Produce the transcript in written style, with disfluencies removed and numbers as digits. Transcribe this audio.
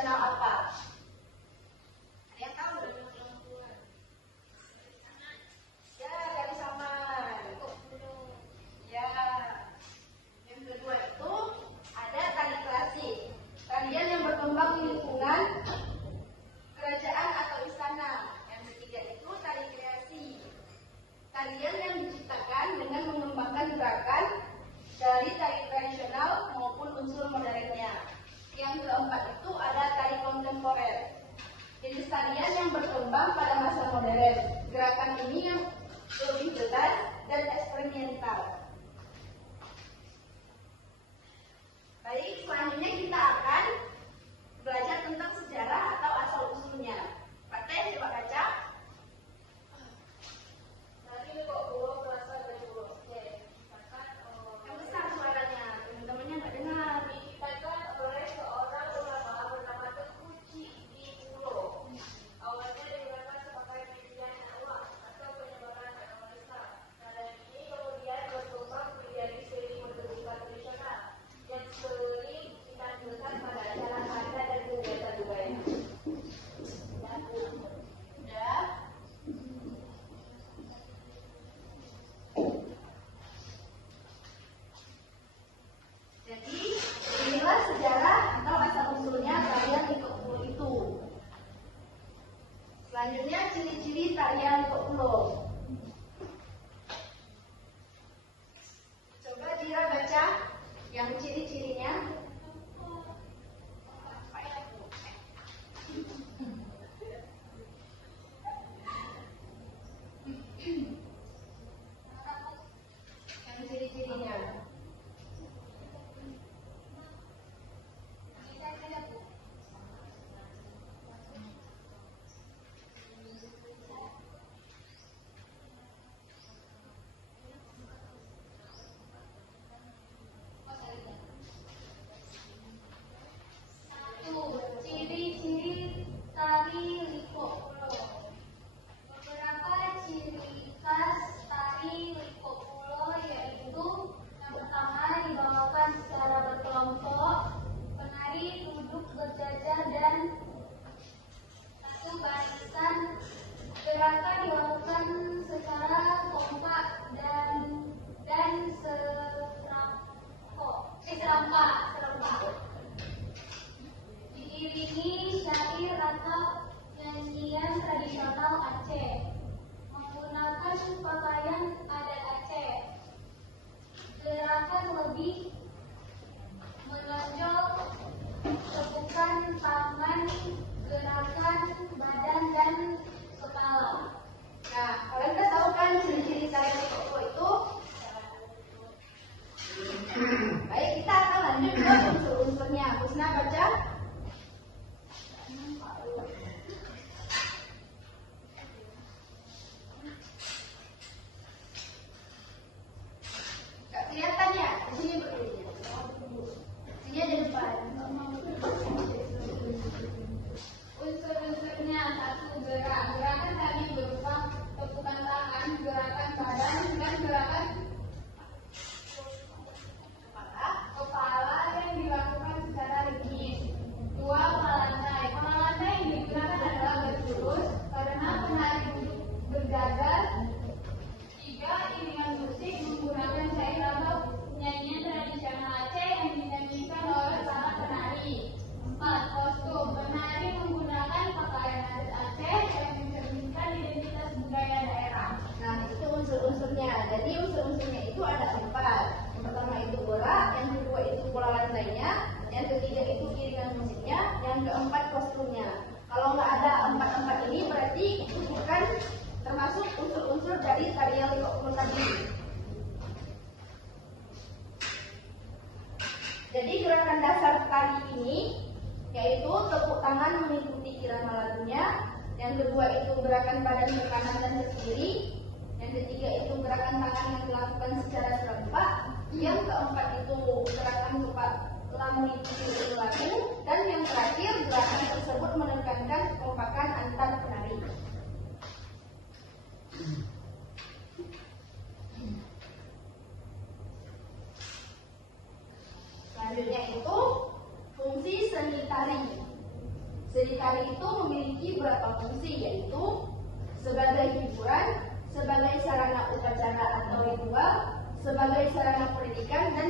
tradisional apa? Ada yang tahu? Ya, tari saman. Ya. Yang kedua itu ada tari klasik. Tarian yang berkembang di lingkungan kerajaan atau istana. Yang ketiga itu tari kreasi. Tarian yang diciptakan dengan mengembangkan gerakan dari tari tradisional maupun unsur modernnya. Yang keempat itu ada tari kontemporer. Jenis tarian yang berkembang pada masa modern. Gerakan ini yang lebih bebas dan eksperimental. Baik, selanjutnya kita akan belajar tentang sejarah atau asal-usulnya. Pak Teh, coba baca. Tari kok pulau berasal dari pulau C. Yang besar suaranya, teman-temannya nggak dengar. Diciptakan oleh seorang ulama bernama Tengku Ci di Pulau. Awalnya digunakan sebagai pilihan uang atau penyebaran agama Islam. Tarian ini kemudian berkembang menjadi seni musik tradisional yang sering ditampilkan pada acara adat dan kegiatan budaya. Udah. Jadi, inilah sejarah atau asal-usulnya tarian Liko Pulo itu. Selanjutnya, ciri-ciri tarian Liko Pulo. Coba Dira baca yang ciri-cirinya. Yang ciri-cirinya. Ciri-ciri tari Liko Pulo. Beberapa ciri khas tari Liko Pulo yaitu yang pertama dibawakan secara berkelompok, penari duduk berjajar dan satu barisan, gerakan dilakukan secara kompak dan serampak. Diiringi syair atau nyanyian tradisional Aceh, menggunakan pakaian adat Aceh. Gerakan lebih menonjol tepukan tangan, gerakan badan dan kepala. Nah, kalian udah tahu kan ciri-ciri tarian Liko Pulo itu? Baik, kita akan lanjut ke unsur-unsurnya. Husna baca. Gak kelihatan ya? Di sini berdiri. Sini ada depan. Unsur-unsurnya: satu, gerak. Gerakan tadi berupa tepukan tangan, gerakan badan, dan gerakan kepala yang dilakukan secara ritmis. Dua, pelantai. Pelantai yang digunakan adalah berjurus karena penari duduk berjajar. Tiga, iringan musik menggunakan syair atau nyanyian tradisional Aceh yang dinyanyikan oleh para penari. Empat, kostum. Penari menggunakan pakaian adat Aceh yang mencerminkan identitas budaya daerah. Nah, itu unsur-unsurnya. Jadi unsur-unsurnya itu ada 4. Yang pertama itu bola, yang kedua itu pola lantainya, yang ketiga itu iringan musiknya, yang keempat kostumnya. Kalau nggak ada 4 ini berarti itu bukan termasuk unsur-unsur dari tarian Liko Pulo tadi. Jadi gerakan dasar tari ini yaitu tepuk tangan mengikuti irama lagunya, yang kedua itu gerakan badan ke kanan dan ke kiri, yang ketiga itu gerakan tangan yang dilakukan secara serempak, yang keempat itu gerakan kepala mengikuti lagu, dan yang terakhir gerakan tersebut menekankan kekompakan antar penari. Selanjutnya itu fungsi seni tari. Seni tari itu memiliki beberapa fungsi, yaitu sebagai hiburan, sebagai sarana upacara atau ritual, sebagai sarana pendidikan, dan